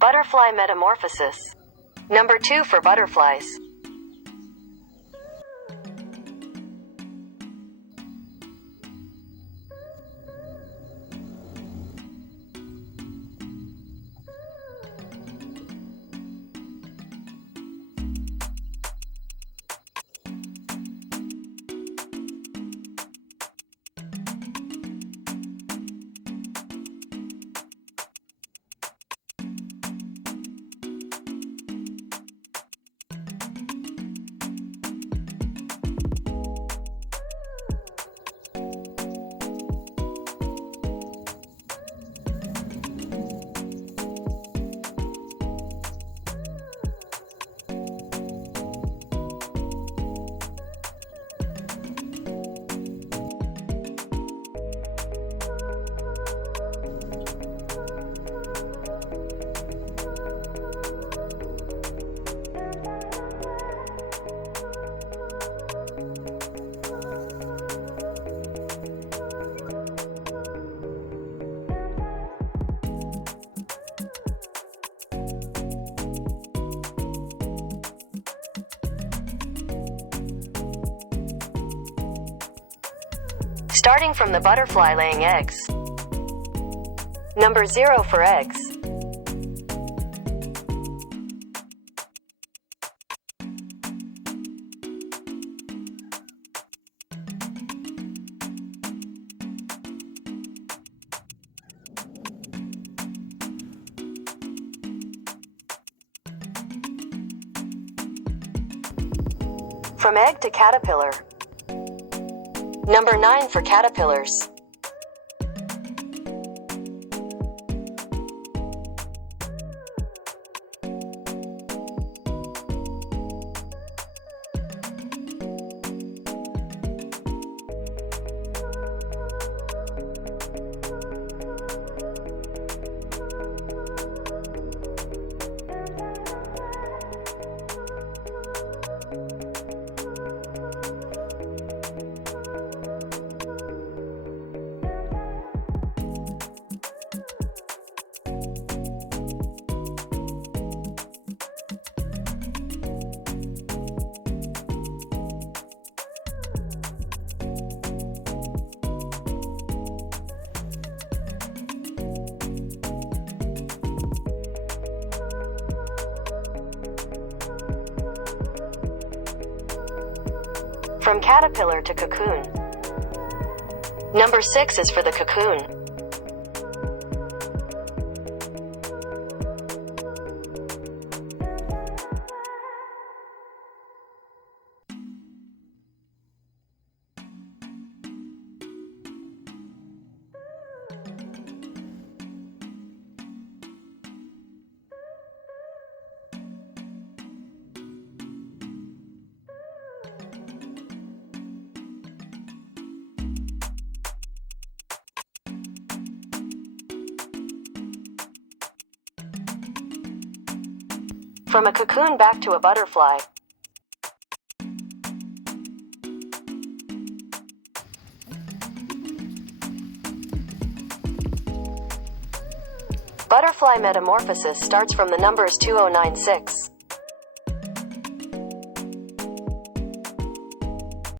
Butterfly metamorphosis. Number 2 for butterflies. Starting from the butterfly laying eggs. Number 0 for eggs. From egg to caterpillar. Number 9 for caterpillars. From caterpillar to cocoon. Number 6 is for the cocoon. From a cocoon back to a butterfly. Butterfly metamorphosis starts from the numbers 2096.